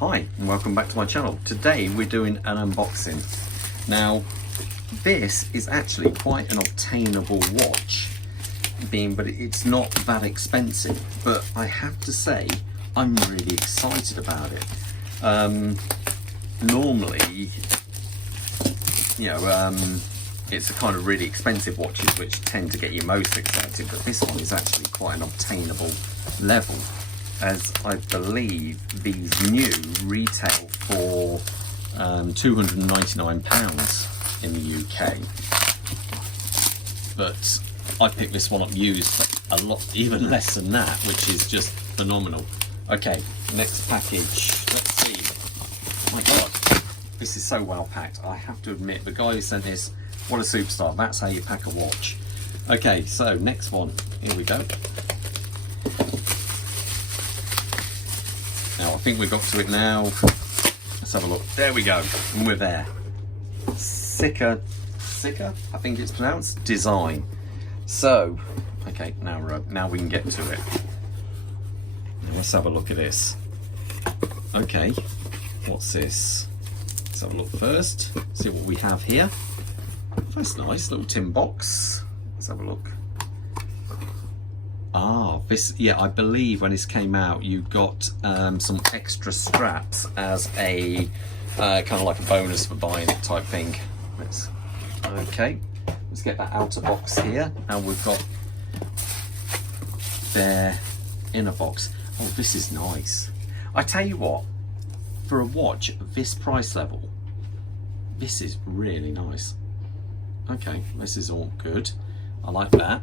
Hi and welcome back to my channel. Today we're doing an unboxing. Now this is actually quite an obtainable watch, but it's not that expensive, but I have to say I'm really excited about it. Normally, it's the kind of really expensive watches which tend to get you most excited, but this one is actually quite an obtainable level, as I believe these new retail for £299 in the UK, but I picked this one up used for a lot, even less than that, which is just phenomenal. Okay, next package. Let's see. Oh my God, this is so well packed. I have to admit, the guy who sent this, what a superstar. That's how you pack a watch. Okay, so next one. Here we go. Now I think we've got to it now. Let's have a look. There we go, and we're there. CIGA, I think it's pronounced, Design. So, okay, now we can get to it. Now let's have a look at this. Okay, what's this? Let's have a look first. See what we have here. That's nice, little tin box. Let's have a look. Ah, this, yeah, I believe when this came out, you got some extra straps as a kind of like a bonus for buying it type thing. Let's get that outer box here. Now we've got their inner box. Oh, this is nice. I tell you what, for a watch at this price level, this is really nice. Okay, this is all good. I like that.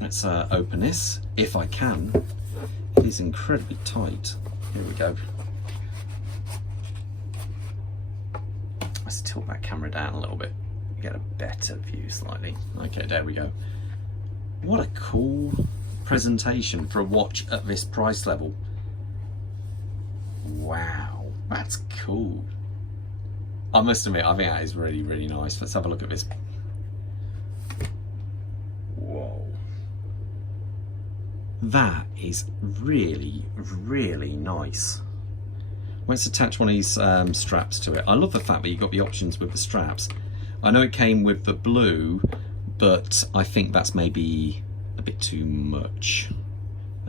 Let's open this, if I can. It is incredibly tight. Here we go. Let's tilt that camera down a little bit, get a better view slightly. Okay, there we go. What a cool presentation for a watch at this price level. Wow, that's cool. I must admit, I think that is really, really nice. Let's have a look at this. Whoa. That is really, really nice. Let's attach one of these straps to it. I love the fact that you got the options with the straps. I know it came with the blue, but I think that's maybe a bit too much.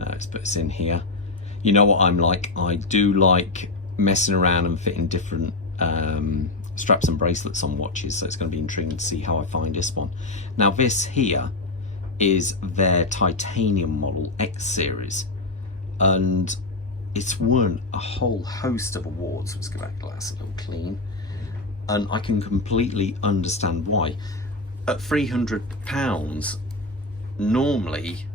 Let's put this in here. You know what I'm like, I do like messing around and fitting different straps and bracelets on watches, so it's going to be intriguing to see how I find this one. Now this here is their titanium model X series, and it's won a whole host of awards. Let's get that glass a little clean, and I can completely understand why. At £300, normally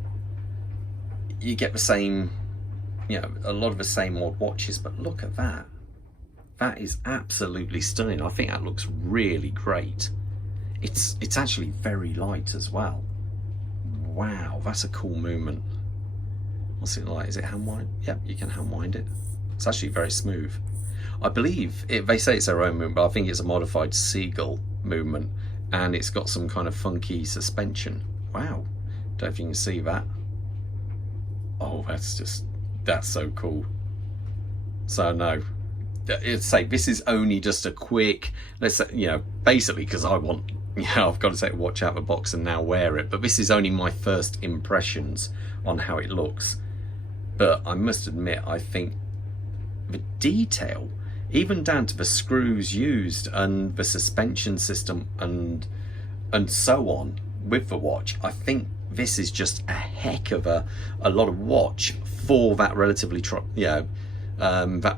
you get the same, a lot of the same old watches, but look at that. That is absolutely stunning. I think that looks really great. It's actually very light as well. Wow, that's a cool movement. What's it like? Is it hand wind? Yep, you can hand wind it. It's actually very smooth. I believe they say it's their own movement, but I think it's a modified CIGA movement, and it's got some kind of funky suspension. Wow, don't know if you can see that. Oh, that's so cool. So no, it's say this is only just a quick, let's say, basically because I want, I've got to take a watch out of the box and now wear it, but this is only my first impressions on how it looks. But I must admit, I think the detail, even down to the screws used and the suspension system and so on with the watch, I think this is just a heck of a lot of watch for that relatively that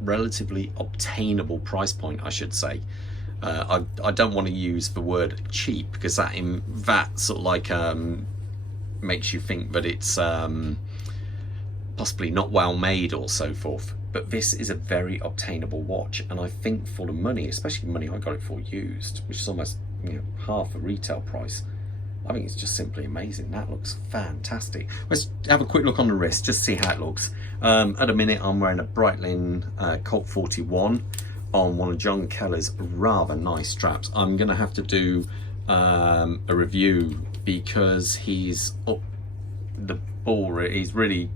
relatively obtainable price point, I should say. I don't want to use the word cheap, because that sort of like makes you think that it's possibly not well made or so forth. But this is a very obtainable watch, and I think for the money, especially the money I got it for used, which is almost half the retail price, I think it's just simply amazing. That looks fantastic. Let's have a quick look on the wrist, just see how it looks. At the minute, I'm wearing a Breitling Colt 41 on one of John Keller's rather nice straps. I'm going to have to do a review because he's up the ball. He's really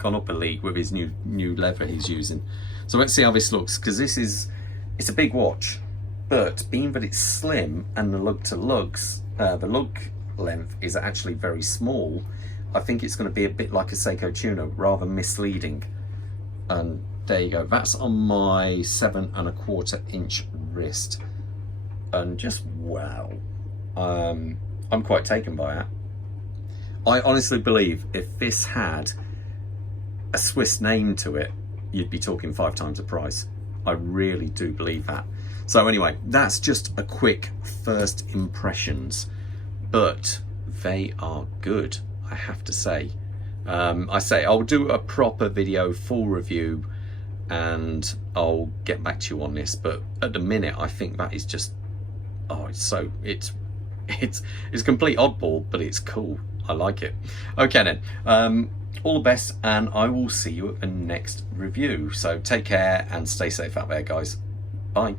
gone up a league with his new leather he's using. So let's see how this looks, because it's a big watch, but being that it's slim and the lug length is actually very small, I think it's going to be a bit like a Seiko Tuner, rather misleading. And there you go, that's on my 7¼ inch wrist, and just wow, I'm quite taken by it. I honestly believe if this had a Swiss name to it, you'd be talking 5 times the price. I really do believe that. So anyway, that's just a quick first impressions, but they are good, I have to say. I'll do a proper video, full review, and I'll get back to you on this, but at the minute I think that is just, oh, it's a complete oddball, but it's cool. I like it. Okay then, all the best, and I will see you at the next review. So take care and stay safe out there, guys. Bye.